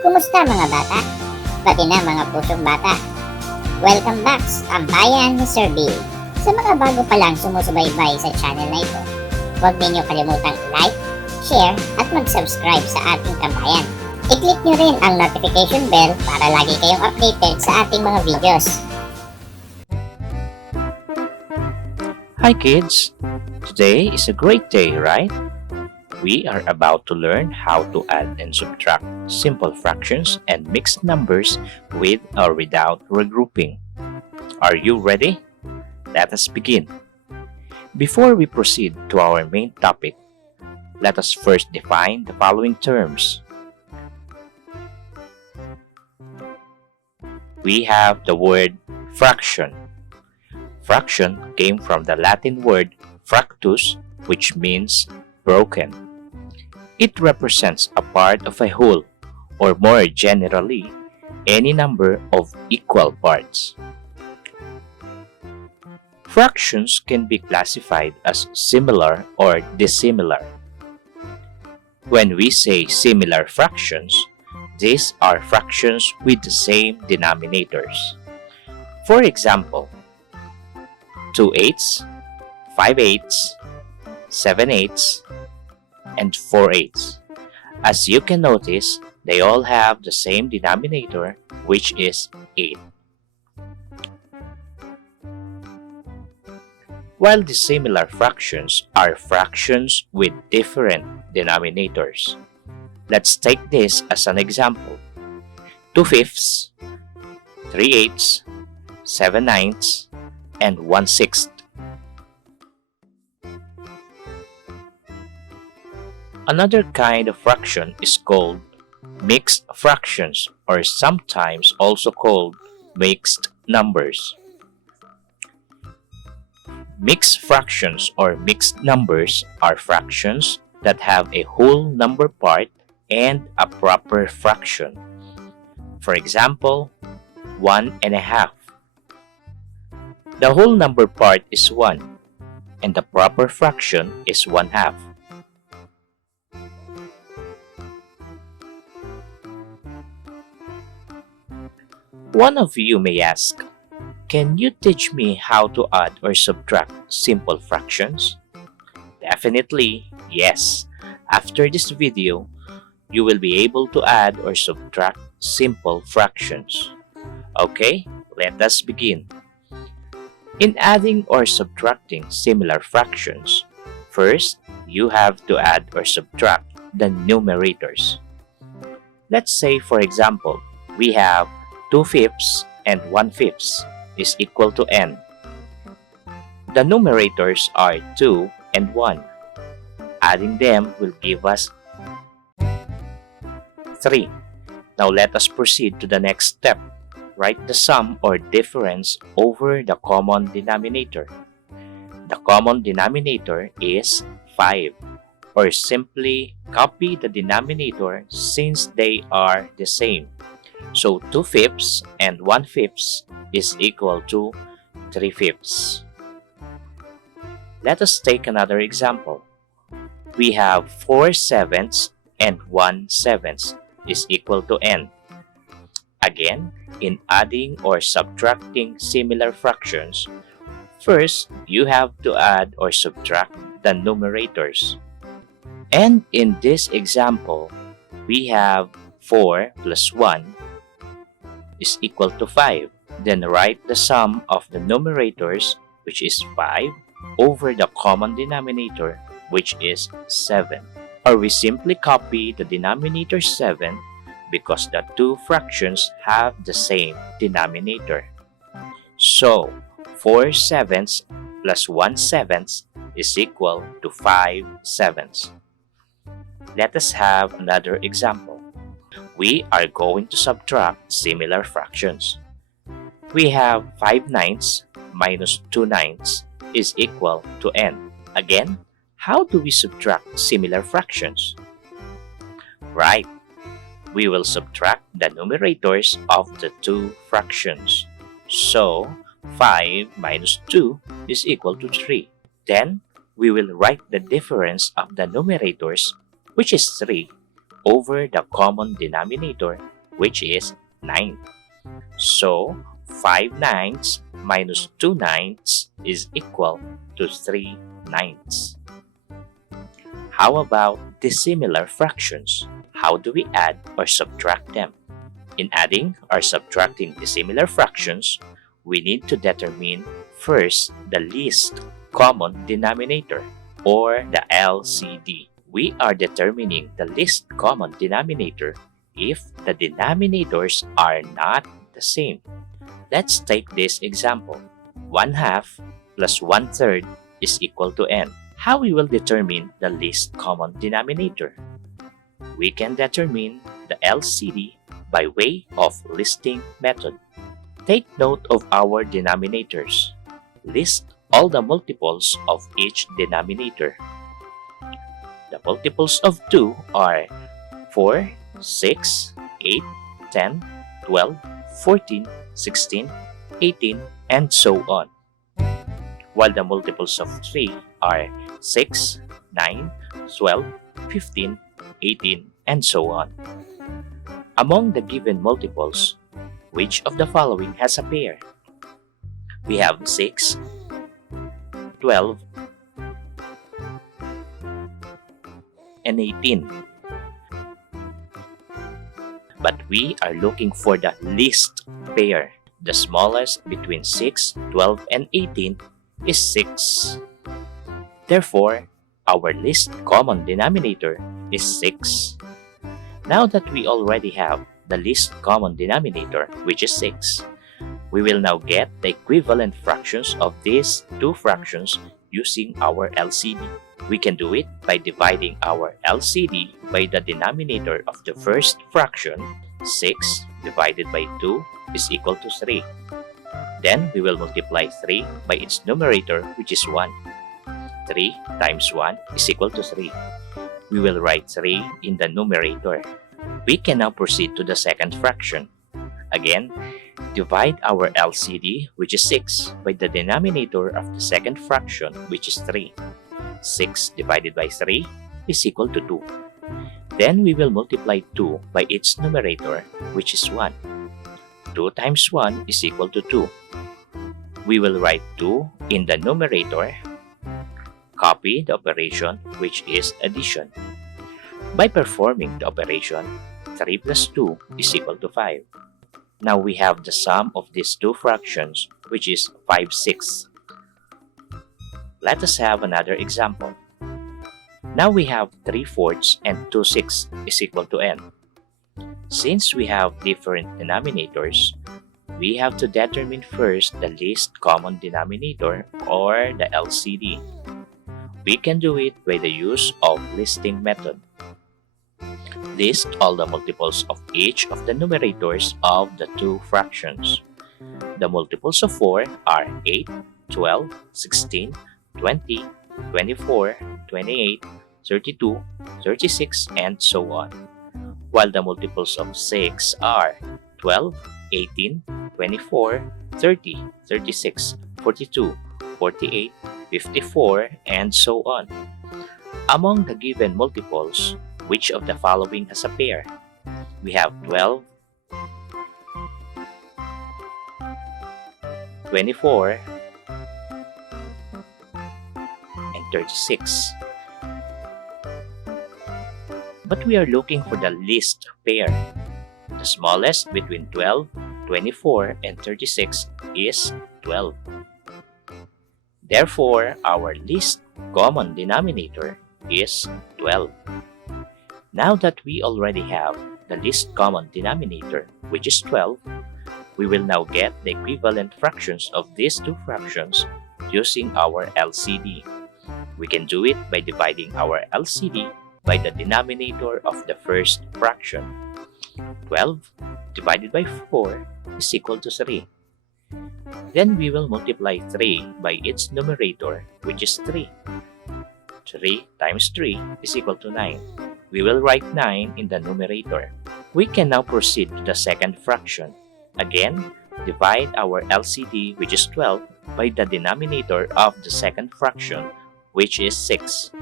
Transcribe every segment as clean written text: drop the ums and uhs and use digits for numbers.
Kumusta mga bata? Pati na mga pusong bata. Welcome back sa Tambayan ni Sir B. Sa mga bago pa lang sumusubaybay sa channel na ito, huwag ninyo kalimutang like, share at mag-subscribe sa ating tambayan. I-click nyo rin ang notification bell para lagi kayong updated sa ating mga videos. Hi kids! Today is a great day, right? We are about to learn how to add and subtract simple fractions and mixed numbers with or without regrouping. Are you ready? Let us begin. Before we proceed to our main topic, let us first define the following terms. We have the word fraction. Fraction came from the Latin word fractus, which means broken. It represents a part of a whole, or more generally, any number of equal parts. Fractions can be classified as similar or dissimilar. When we say similar fractions, these are fractions with the same denominators. For example, 2/8, 5/8, 7/8, and 4/8. As you can notice, they all have the same denominator, which is 8. While dissimilar fractions are fractions with different denominators. Let's take this as an example. 2/5, 3/8, 7/9, and 1/6. Another kind of fraction is called mixed fractions, or sometimes also called mixed numbers. Mixed fractions or mixed numbers are fractions that have a whole number part and a proper fraction. For example, 1.5. The whole number part is 1, and the proper fraction is 1/2. One of you may ask, can you teach me how to add or subtract simple fractions? Definitely, yes. After this video, you will be able to add or subtract simple fractions. Okay, let us begin. In adding or subtracting similar fractions, first, you have to add or subtract the numerators. Let's say, for example, we have 2/5 and 1/5 is equal to n. The numerators are 2 and 1. Adding them will give us 3. Now let us proceed to the next step. Write the sum or difference over the common denominator. The common denominator is 5, or simply copy the denominator since they are the same. So 2/5 and 1/5 is equal to 3/5. Let us take another example. We have 4/7 and 1/7 is equal to n. Again, in adding or subtracting similar fractions, first you have to add or subtract the numerators. And in this example, we have 4 plus 1 is equal to 5. Then write the sum of the numerators, which is 5, over the common denominator, which is 7. Or we simply copy the denominator 7 because the two fractions have the same denominator. So, 4/7 plus 1/7 is equal to 5/7. Let us have another example. We are going to subtract similar fractions. We have 5/9 minus 2/9 is equal to n. Again, how do we subtract similar fractions? Right, we will subtract the numerators of the two fractions. So, 5 minus 2 is equal to 3. Then, we will write the difference of the numerators, which is 3, over the common denominator, which is 9. So, 5 ninths minus 2 ninths is equal to 3 ninths. How about dissimilar fractions? How do we add or subtract them? In adding or subtracting dissimilar fractions, we need to determine first the least common denominator, or the LCD. We are determining the least common denominator if the denominators are not the same. Let's take this example. 1/2 plus 1/3 is equal to n. How we will determine the least common denominator? We can determine the LCD by way of listing method. Take note of our denominators. List all the multiples of each denominator. The multiples of 2 are 4, 6, 8, 10, 12, 14, 16, 18, and so on. While the multiples of 3 are 6, 9, 12, 15, 18, and so on. Among the given multiples, which of the following has a pair? We have 6, 12, and 18. But we are looking for the least pair. The smallest between 6, 12, and 18 is 6. Therefore, our least common denominator is 6. Now that we already have the least common denominator, which is 6, we will now get the equivalent fractions of these two fractions using our LCD. We can do it by dividing our LCD by the denominator of the first fraction. 6 divided by 2 is equal to 3. Then we will multiply 3 by its numerator, which is 1. 3 times 1 is equal to 3. We will write 3 in the numerator. We can now proceed to the second fraction. Again, divide our LCD, which is 6, by the denominator of the second fraction, which is 3. 6 divided by 3 is equal to 2. Then we will multiply 2 by its numerator, which is 1. 2 times 1 is equal to 2. We will write 2 in the numerator. Copy the operation, which is addition. By performing the operation, 3 plus 2 is equal to 5. Now we have the sum of these two fractions, which is 5/6. Let us have another example. Now we have 3/4 and 2/6 is equal to n. Since we have different denominators, we have to determine first the least common denominator, or the LCD. We can do it by the use of listing method. List all the multiples of each of the numerators of the two fractions. The multiples of 4 are 8, 12, 16, 20, 24, 28, 32, 36, and so on. While the multiples of 6 are 12, 18, 24, 30, 36, 42, 48, 54, and so on. Among the given multiples, which of the following has a pair? We have 12, 24, and 36. But we are looking for the least pair. The smallest between 12, 24, and 36 is 12. Therefore, our least common denominator is 12. Now that we already have the least common denominator, which is 12, we will now get the equivalent fractions of these two fractions using our LCD. We can do it by dividing our LCD by the denominator of the first fraction. 12 divided by 4 is equal to 3. Then we will multiply 3 by its numerator, which is 3. 3 times 3 is equal to 9. We will write 9 in the numerator. We can now proceed to the second fraction. Again, divide our LCD, which is 12, by the denominator of the second fraction, which is 6.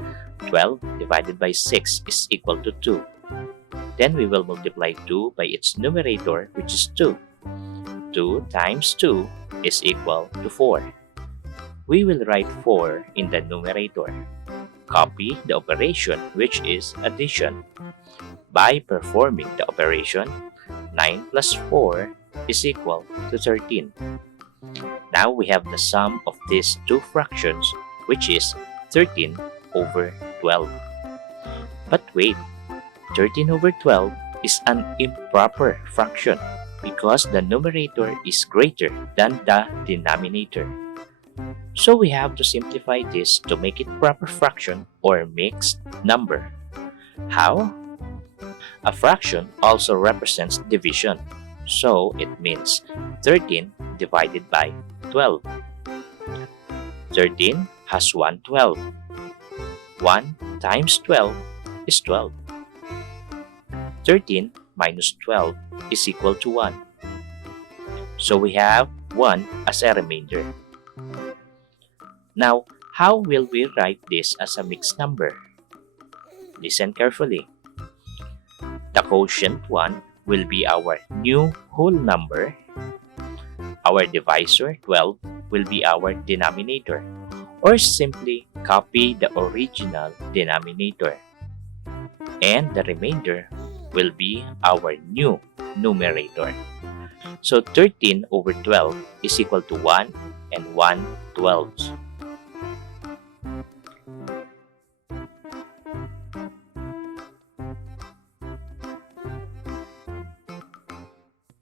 12 divided by 6 is equal to 2. Then we will multiply 2 by its numerator, which is 2. 2 times 2 is equal to 4. We will write 4 in the numerator. Copy the operation, which is addition. By performing the operation, 9 plus 4 is equal to 13. Now we have the sum of these two fractions, which is 13 over 12. But wait, 13 over 12 is an improper fraction because the numerator is greater than the denominator. So we have to simplify this to make it proper fraction or mixed number. How? A fraction also represents division, so it means 13 divided by 12. 13 has 1/12. 1 times 12 is 12. 13 minus 12 is equal to 1. So we have 1 as a remainder. Now, how will we write this as a mixed number? Listen carefully. The quotient 1 will be our new whole number. Our divisor 12 will be our denominator, or simply copy the original denominator. And the remainder will be our new numerator. So 13 over 12 is equal to 1 and 1/12.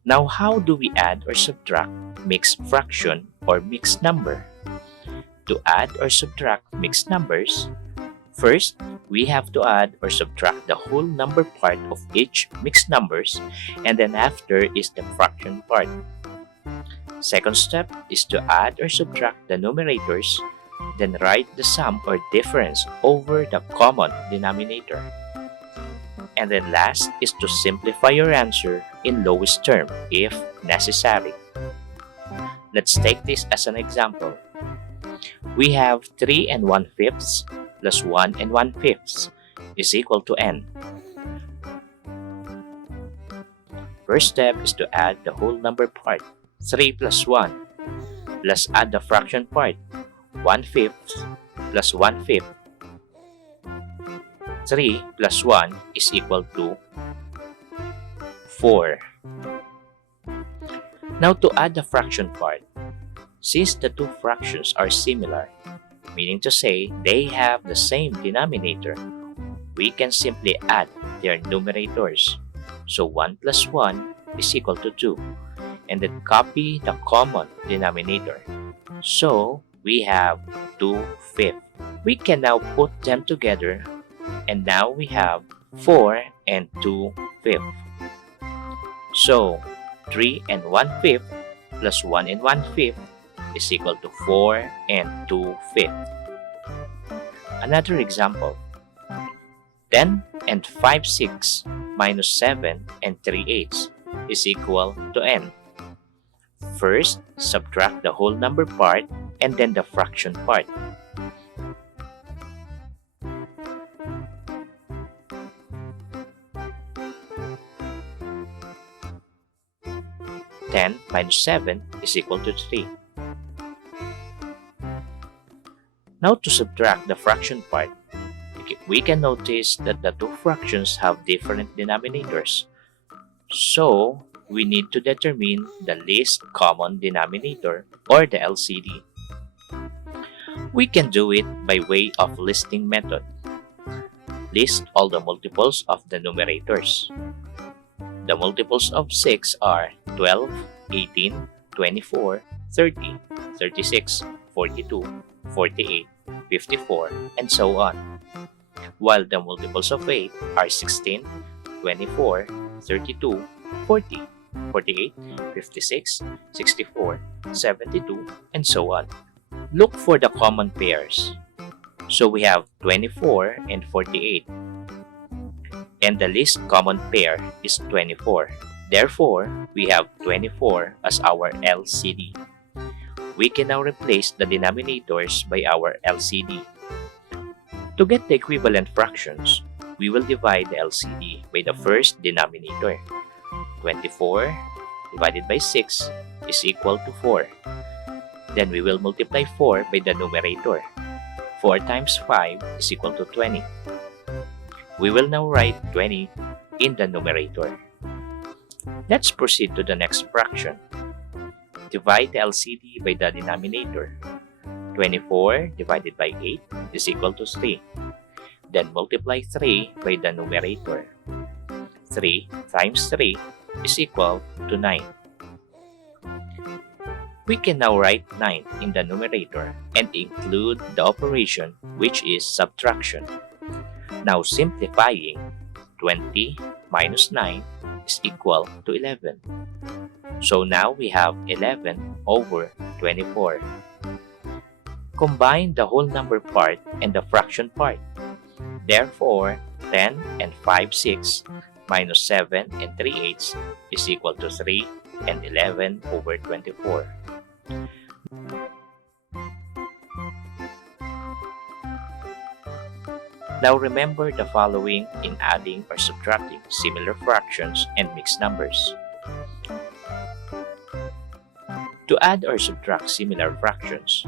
Now, how do we add or subtract mixed fraction or mixed number? To add or subtract mixed numbers, first, we have to add or subtract the whole number part of each mixed numbers, and then after is the fraction part. Second step is to add or subtract the numerators, then write the sum or difference over the common denominator. And then last is to simplify your answer in lowest term if necessary. Let's take this as an example. We have 3 and 1/5 plus 1 and 1/5 is equal to n. First step is to add the whole number part, 3 plus 1, plus add the fraction part, 1/5 plus 1/5. 3 plus 1 is equal to 4. Now to add the fraction part, since the two fractions are similar, meaning to say they have the same denominator, we can simply add their numerators. So 1 plus 1 is equal to 2, and then copy the common denominator. So we have 2/5. We can now put them together, and now we have 4 and 2/5. So 3 and 1/5 plus 1 and 1/5 is equal to 4 and 2/5. Another example, 10 and 5/6 minus 7 and 3/8 is equal to n. First, subtract the whole number part and then the fraction part. 10 minus 7 is equal to 3. Now to subtract the fraction part, we can notice that the two fractions have different denominators. So, we need to determine the least common denominator, or the LCD. We can do it by way of listing method. List all the multiples of the numerators. The multiples of 6 are 12, 18, 24, 30, 36, 42, 48, 54, and so on. While the multiples of 8 are 16, 24, 32, 40, 48, 56, 64, 72, and so on. Look for the common pairs. So we have 24 and 48. And the least common pair is 24. Therefore, we have 24 as our LCD. We can now replace the denominators by our LCD. To get the equivalent fractions, we will divide the LCD by the first denominator. 24 divided by 6 is equal to 4. Then we will multiply 4 by the numerator. 4 times 5 is equal to 20. We will now write 20 in the numerator. Let's proceed to the next fraction. Divide the LCD by the denominator. 24 divided by 8 is equal to 3. Then multiply 3 by the numerator. 3 times 3 is equal to 9. We can now write 9 in the numerator and include the operation which is subtraction. Now simplifying, 20 minus 9 is equal to 11. So now we have 11 over 24. Combine the whole number part and the fraction part. Therefore, 10 and 5/6 minus 7 and 3/8 is equal to 3 and 11 over 24. Now remember the following in adding or subtracting similar fractions and mixed numbers. To add or subtract similar fractions,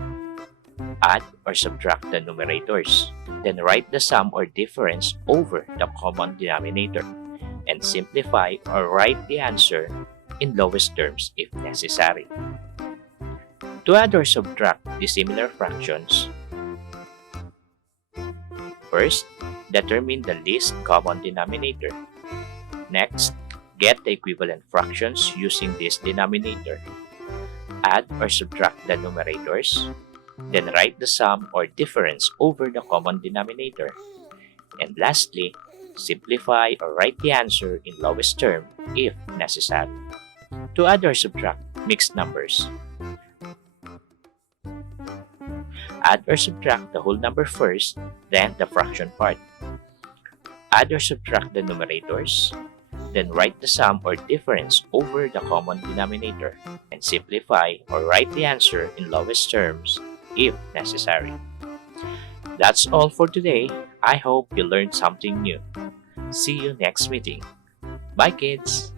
add or subtract the numerators, then write the sum or difference over the common denominator, and simplify or write the answer in lowest terms if necessary. To add or subtract dissimilar fractions, first, determine the least common denominator. Next, get the equivalent fractions using this denominator. Add or subtract the numerators, then write the sum or difference over the common denominator. And lastly, simplify or write the answer in lowest term if necessary. To add or subtract mixed numbers, add or subtract the whole number first, then the fraction part. Add or subtract the numerators, then write the sum or difference over the common denominator, and simplify or write the answer in lowest terms if necessary. That's all for today. I hope you learned something new. See you next meeting. Bye, kids!